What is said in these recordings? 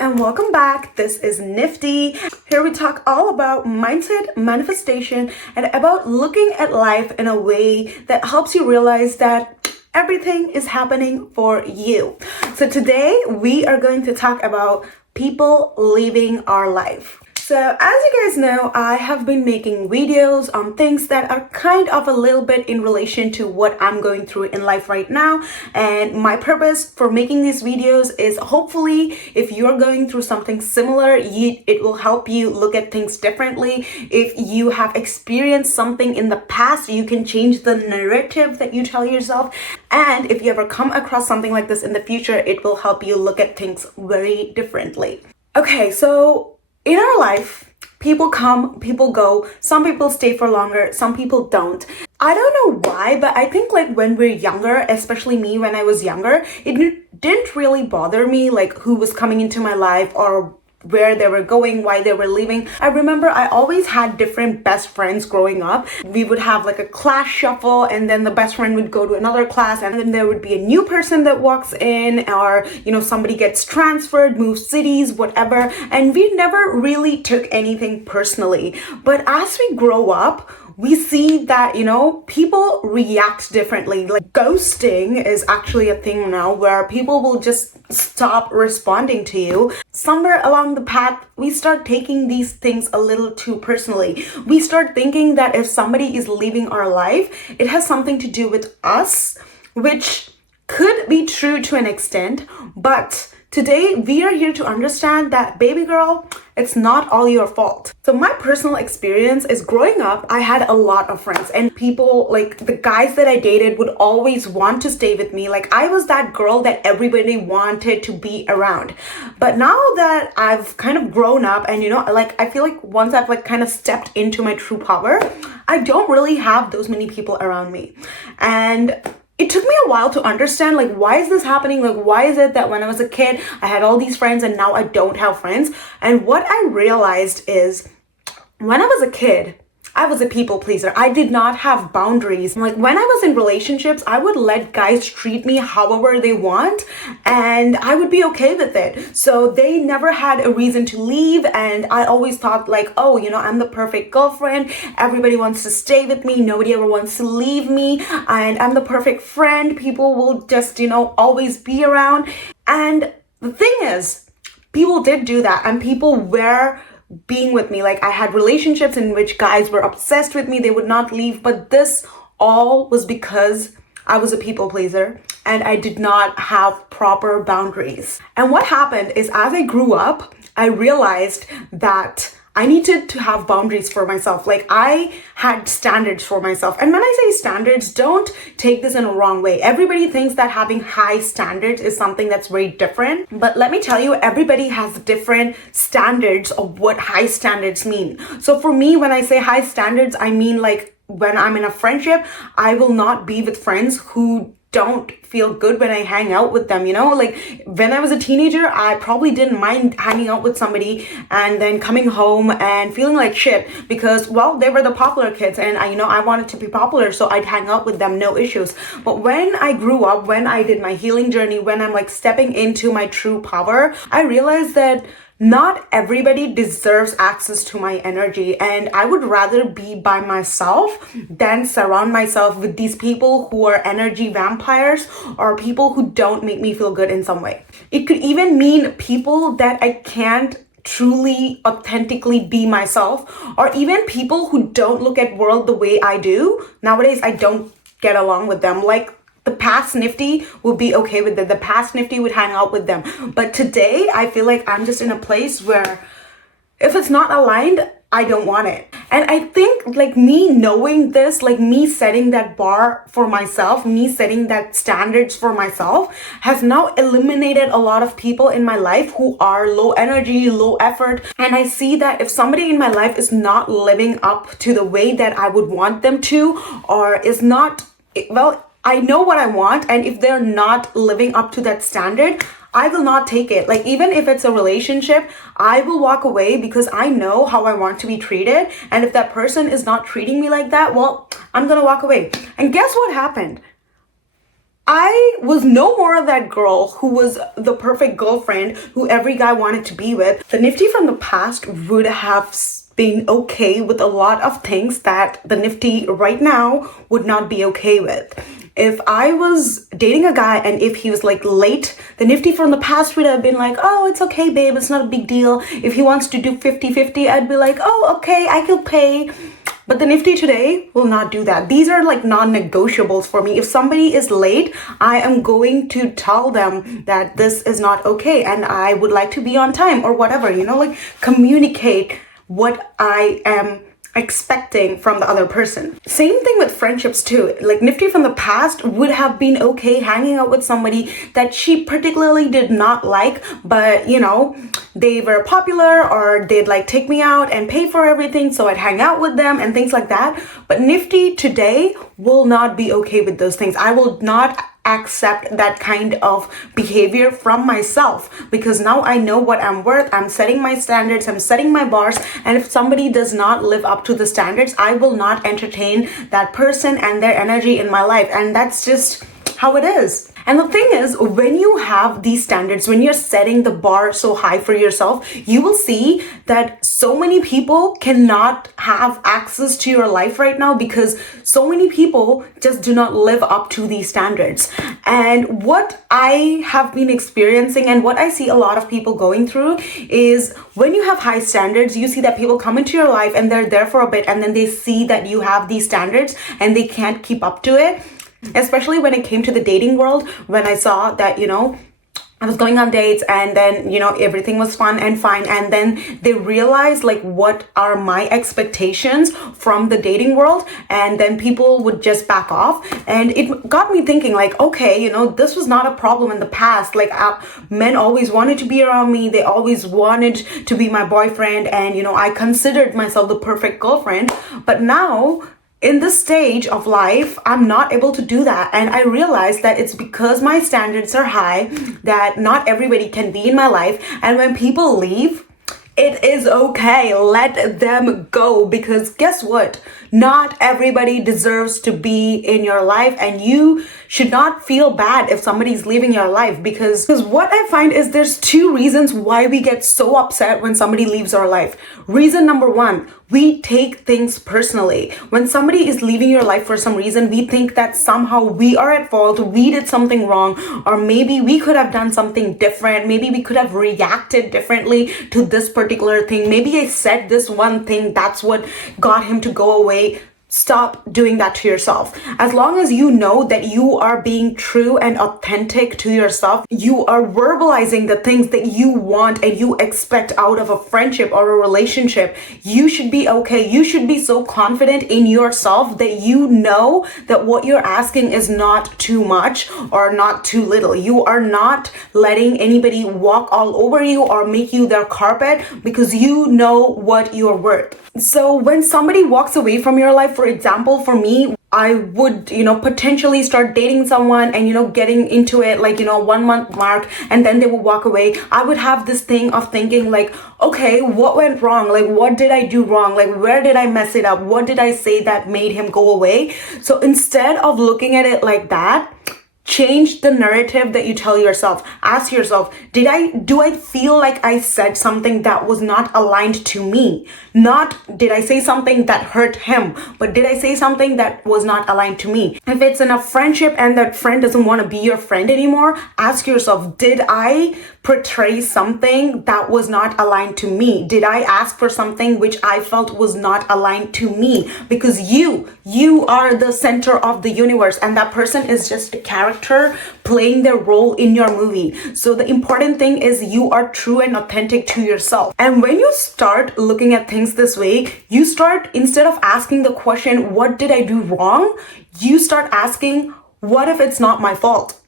and welcome back. This is Nifty. Here we talk all about mindset, manifestation, and about looking at life in a way that helps you realize that everything is happening for you. So today we are going to talk about people leaving our life. So as you guys know, I have been making videos on things that are kind of a little bit in relation to what I'm going through in life right now. And my purpose for making these videos is hopefully if you're going through something similar, it will help you look at things differently. If you have experienced something in the past, you can change the narrative that you tell yourself. And if you ever come across something like this in the future, it will help you look at things very differently. Okay, so in our life, people come, people go. Some people stay for longer, some people don't. I don't know why, but I think like when we're younger, especially me when I was younger, it didn't really bother me like who was coming into my life or where they were going, why they were leaving. I remember I always had different best friends growing up. We would have like a class shuffle, and then the best friend would go to another class, and then there would be a new person that walks in, or somebody gets transferred, moves cities, whatever, and we never really took anything personally. But as we grow up, we see that, people react differently. Like ghosting is actually a thing now where people will just stop responding to you. Somewhere along the path, we start taking these things a little too personally. We start thinking that if somebody is leaving our life, it has something to do with us, which could be true to an extent, but today, we are here to understand that, baby girl, it's not all your fault. So my personal experience is growing up, I had a lot of friends, and people, like the guys that I dated would always want to stay with me. Like I was that girl that everybody wanted to be around. But now that I've kind of grown up and, I feel like once I've kind of stepped into my true power, I don't really have those many people around me. And it took me a while to understand, why is this happening? Why is it that when I was a kid, I had all these friends and now I don't have friends? And what I realized is when I was a kid, I was a people pleaser. I did not have boundaries. When I was in relationships, I would let guys treat me however they want and I would be okay with it. So they never had a reason to leave, and I always thought I'm the perfect girlfriend. Everybody wants to stay with me. Nobody ever wants to leave me, and I'm the perfect friend. People will just, always be around. And the thing is, people did do that, and people were being with me. I had relationships in which guys were obsessed with me. They would not leave. But this all was because I was a people pleaser and I did not have proper boundaries. And what happened is as I grew up, I realized that I needed to have boundaries for myself. I had standards for myself. And when I say standards, don't take this in a wrong way. Everybody thinks that having high standards is something that's very different. But let me tell you, everybody has different standards of what high standards mean. So for me, when I say high standards, I mean when I'm in a friendship, I will not be with friends who don't feel good when I hang out with them, when I was a teenager, I probably didn't mind hanging out with somebody and then coming home and feeling like shit because, they were the popular kids and I wanted to be popular, so I'd hang out with them, no issues. But when I grew up, when I did my healing journey, when I'm stepping into my true power, I realized that not everybody deserves access to my energy, and I would rather be by myself than surround myself with these people who are energy vampires or people who don't make me feel good in some way. It could even mean people that I can't truly authentically be myself, or even people who don't look at world the way I do. Nowadays, I don't get along with them. The past Nifty would be okay with it. The past Nifty would hang out with them. But today, I feel like I'm just in a place where if it's not aligned, I don't want it. And I think me knowing this, me setting that bar for myself, me setting that standards for myself has now eliminated a lot of people in my life who are low energy, low effort. And I see that if somebody in my life is not living up to the way that I would want them to, or is not, I know what I want, and if they're not living up to that standard, I will not take it. Even if it's a relationship, I will walk away because I know how I want to be treated. And if that person is not treating me like that, I'm gonna walk away. And guess what happened? I was no more that girl who was the perfect girlfriend who every guy wanted to be with. The Nifty from the past would have been okay with a lot of things that the Nifty right now would not be okay with. If I was dating a guy and if he was like late, the Nifty from the past would have been like, oh, it's okay, babe, it's not a big deal. If he wants to do 50-50, I'd be like, oh, okay, I can pay. But the Nifty today will not do that. These are like non-negotiables for me. If somebody is late, I am going to tell them that this is not okay and I would like to be on time or whatever, like communicate what I am expecting from the other person. Same thing with friendships too. Like Nifty from the past would have been okay hanging out with somebody that she particularly did not like, but they were popular or they'd like take me out and pay for everything, so I'd hang out with them and things like that. But Nifty today will not be okay with those things. I will not accept that kind of behavior from myself, because now I know what I'm worth. I'm setting my standards, I'm setting my bars, and if somebody does not live up to the standards, I will not entertain that person and their energy in my life. And that's just how it is. And the thing is, when you have these standards, when you're setting the bar so high for yourself, you will see that so many people cannot have access to your life right now because so many people just do not live up to these standards. And what I have been experiencing and what I see a lot of people going through is when you have high standards, you see that people come into your life and they're there for a bit and then they see that you have these standards and they can't keep up to it. Especially when it came to the dating world, when I saw that, I was going on dates and then, everything was fun and fine. And then they realized like what are my expectations from the dating world. And then people would just back off. And it got me thinking like, okay, this was not a problem in the past. Like men always wanted to be around me. They always wanted to be my boyfriend. And, I considered myself the perfect girlfriend. But now, in this stage of life, I'm not able to do that. And I realized that it's because my standards are high that not everybody can be in my life. And when people leave, it is okay. Let them go, because guess what? Not everybody deserves to be in your life, and you should not feel bad if somebody's leaving your life, because what I find is there's two reasons why we get so upset when somebody leaves our life. Reason number one, we take things personally. When somebody is leaving your life for some reason, we think that somehow we are at fault, we did something wrong, or maybe we could have done something different. Maybe we could have reacted differently to this particular thing. Maybe I said this one thing, that's what got him to go away. Stop doing that to yourself. As long as you know that you are being true and authentic to yourself, you are verbalizing the things that you want and you expect out of a friendship or a relationship, you should be okay. You should be so confident in yourself that you know that what you're asking is not too much or not too little. You are not letting anybody walk all over you or make you their carpet, because you know what you're worth. So when somebody walks away from your life, for example, for me, I would, potentially start dating someone and, getting into it like, 1 month mark, and then they will walk away. I would have this thing of thinking like, okay, what went wrong? Like, what did I do wrong? Like, where did I mess it up? What did I say that made him go away? So instead of looking at it like that, change the narrative that you tell yourself. Ask yourself, do I feel like I said something that was not aligned to me? Not did I say something that hurt him, but did I say something that was not aligned to me? If it's in a friendship and that friend doesn't want to be your friend anymore, ask yourself, did I portray something that was not aligned to me? Did I ask for something which I felt was not aligned to me? Because you are the center of the universe, and that person is just a character playing their role in your movie. So the important thing is you are true and authentic to yourself. And when you start looking at things this way, you start, instead of asking the question, what did I do wrong? You start asking, what if it's not my fault?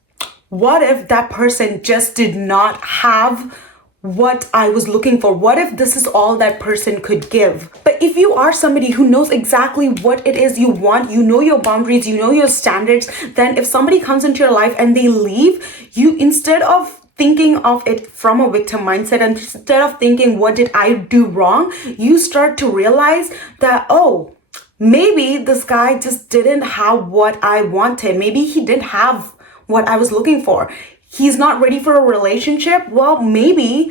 What if that person just did not have what I was looking for? What if this is all that person could give? But if you are somebody who knows exactly what it is you want, you know your boundaries, you know your standards, then if somebody comes into your life and they leave, you, instead of thinking of it from a victim mindset, and instead of thinking, what did I do wrong? You start to realize that, oh, maybe this guy just didn't have what I wanted. Maybe he didn't have what I was looking for. He's not ready for a relationship. Well, maybe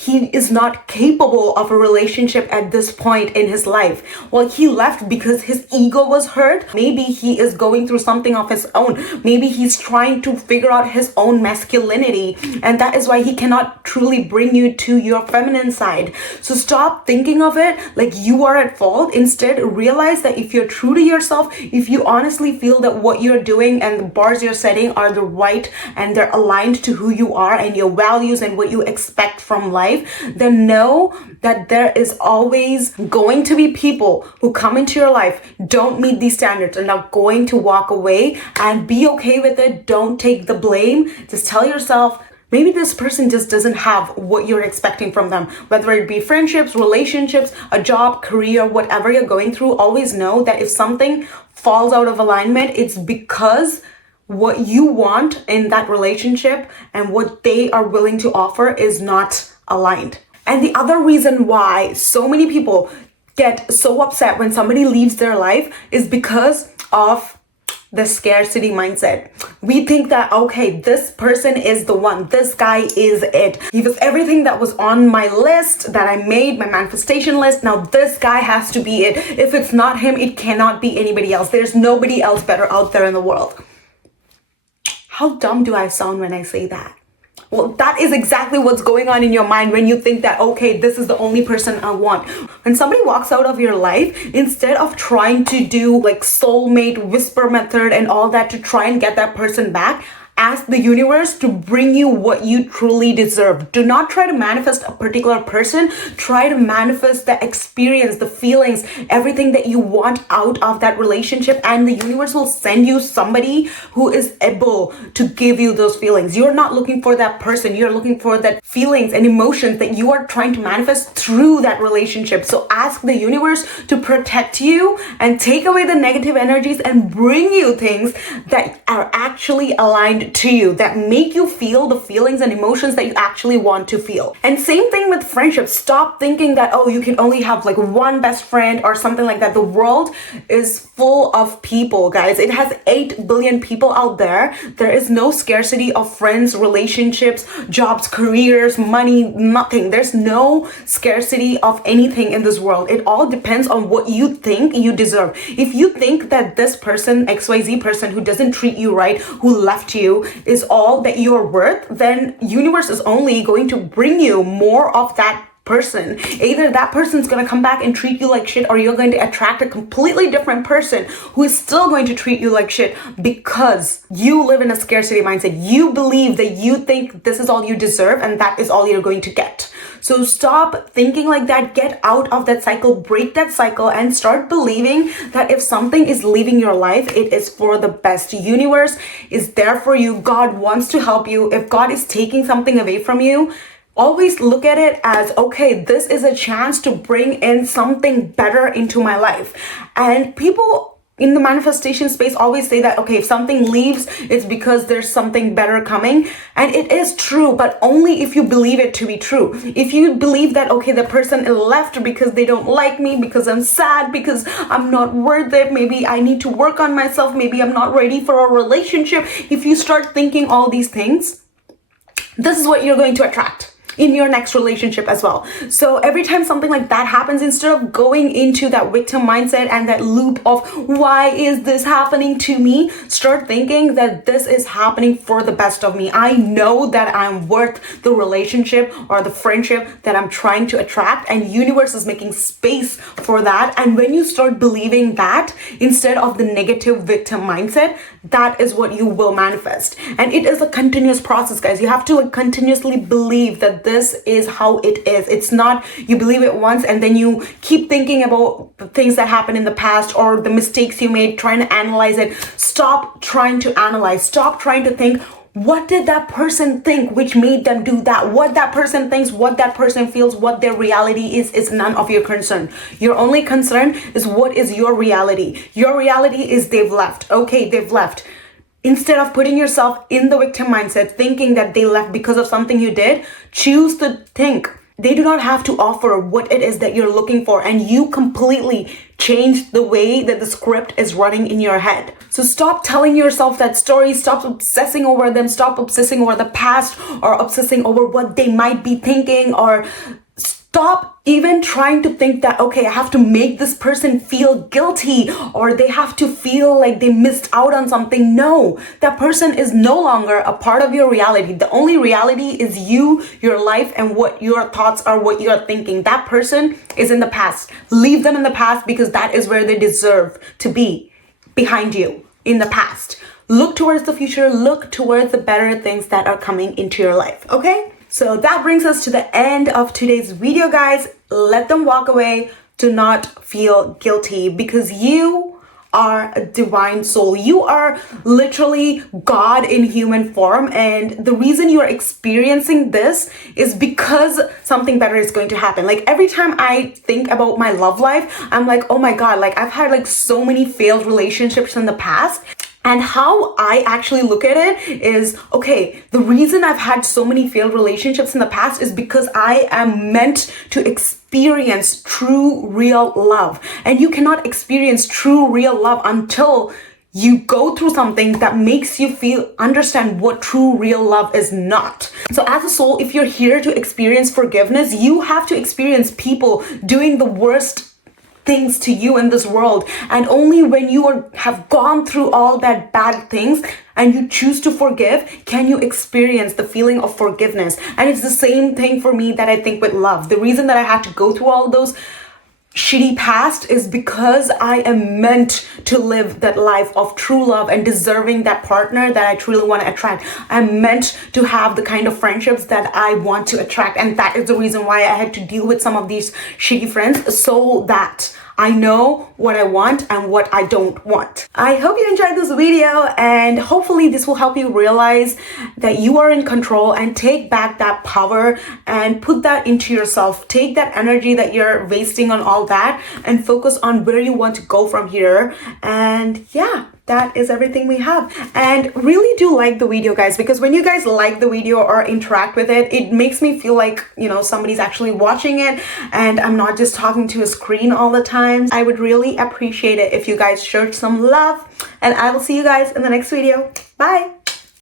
he is not capable of a relationship at this point in his life. Well, he left because his ego was hurt. Maybe he is going through something of his own. Maybe he's trying to figure out his own masculinity, and that is why he cannot truly bring you to your feminine side. So stop thinking of it like you are at fault. Instead, realize that if you're true to yourself, if you honestly feel that what you're doing and the bars you're setting are the right and they're aligned to who you are and your values and what you expect from life, then know that there is always going to be people who come into your life, don't meet these standards, are not going to walk away, and be okay with it. Don't take the blame. Just tell yourself, maybe this person just doesn't have what you're expecting from them. Whether it be friendships, relationships, a job, career, whatever you're going through, always know that if something falls out of alignment, it's because what you want in that relationship and what they are willing to offer is not aligned. And the other reason why so many people get so upset when somebody leaves their life is because of the scarcity mindset. We think that, okay, this person is the one, this guy is it. He was everything that was on my list that I made, my manifestation list. Now this guy has to be it. If it's not him, it cannot be anybody else. There's nobody else better out there in the world. How dumb do I sound when I say that? Well, that is exactly what's going on in your mind when you think that, okay, this is the only person I want. When somebody walks out of your life, instead of trying to do like soulmate whisper method and all that to try and get that person back, ask the universe to bring you what you truly deserve. Do not try to manifest a particular person. Try to manifest the experience, the feelings, everything that you want out of that relationship, and the universe will send you somebody who is able to give you those feelings. You're not looking for that person. You're looking for that feelings and emotions that you are trying to manifest through that relationship. So ask the universe to protect you and take away the negative energies and bring you things that are actually aligned to you, that make you feel the feelings and emotions that you actually want to feel. And same thing with friendships. Stop thinking that, oh, you can only have like one best friend or something like that. The world is full of people, guys. It has 8 billion people out there. There is no scarcity of friends, relationships, jobs, careers, money, nothing. There's no scarcity of anything in this world. It all depends on what you think you deserve. If you think that this person, XYZ person who doesn't treat you right, who left you, is all that you're worth, then universe is only going to bring you more of that person. Either that person's going to come back and treat you like shit, or you're going to attract a completely different person who is still going to treat you like shit, because you live in a scarcity mindset. You believe that you think this is all you deserve and that is all you're going to get. So stop thinking like that. Get out of that cycle, break that cycle, and start believing that if something is leaving your life, it is for the best. Universe is there for you. God wants to help you. If God is taking something away from you, always look at it as, okay, this is a chance to bring in something better into my life. And people in the manifestation space always say that, okay, if something leaves, it's because there's something better coming. And it is true, but only if you believe it to be true. If you believe that, okay, the person left because they don't like me, because I'm sad, because I'm not worth it, maybe I need to work on myself, maybe I'm not ready for a relationship. If you start thinking all these things, this is what you're going to attract in your next relationship as well. So every time something like that happens, instead of going into that victim mindset and that loop of why is this happening to me, start thinking that this is happening for the best of me. I know that I'm worth the relationship or the friendship that I'm trying to attract, and universe is making space for that. And when you start believing that instead of the negative victim mindset, that is what you will manifest. And it is a continuous process, guys. You have to continuously believe that this is how it is. It's not you believe it once and then you keep thinking about the things that happened in the past or the mistakes you made, trying to analyze it. Stop trying to analyze. Stop trying to think, what did that person think which made them do that? What that person thinks, what that person feels, what their reality is none of your concern. Your only concern is what is your reality. Your reality is they've left. Okay, they've left. Instead of putting yourself in the victim mindset, thinking that they left because of something you did, choose to think, they do not have to offer what it is that you're looking for, and you completely change the way that the script is running in your head. So stop telling yourself that story, stop obsessing over them, stop obsessing over the past or obsessing over what they might be thinking, or stop even trying to think that, okay, I have to make this person feel guilty or they have to feel like they missed out on something. No, that person is no longer a part of your reality. The only reality is you, your life, and what your thoughts are, what you're thinking. That person is in the past. Leave them in the past, because that is where they deserve to be, behind you, in the past. Look towards the future. Look towards the better things that are coming into your life, okay? So that brings us to the end of today's video, guys. Let them walk away. Do not feel guilty, because you are a divine soul. You are literally God in human form. And the reason you're experiencing this is because something better is going to happen. Like every time I think about my love life, I'm like, oh my God, like I've had like so many failed relationships in the past. And how I actually look at it is, okay, the reason I've had so many failed relationships in the past is because I am meant to experience true, real love. And you cannot experience true, real love until you go through something that makes you understand what true, real love is not. So as a soul, if you're here to experience forgiveness, you have to experience people doing the worst things to you in this world. And only when you have gone through all that bad things and you choose to forgive, can you experience the feeling of forgiveness. And it's the same thing for me that I think with love. The reason that I had to go through all those shitty past is because I am meant to live that life of true love and deserving that partner that I truly want to attract. I'm meant to have the kind of friendships that I want to attract. And that is the reason why I had to deal with some of these shitty friends, so that I know what I want and what I don't want. I hope you enjoyed this video, and hopefully this will help you realize that you are in control and take back that power and put that into yourself. Take that energy that you're wasting on all that and focus on where you want to go from here. And yeah, that is everything we have. And really do like the video, guys, because when you guys like the video or interact with it, it makes me feel like, you know, somebody's actually watching it and I'm not just talking to a screen all the time. I would really appreciate it if you guys showed some love, and I will see you guys in the next video. Bye.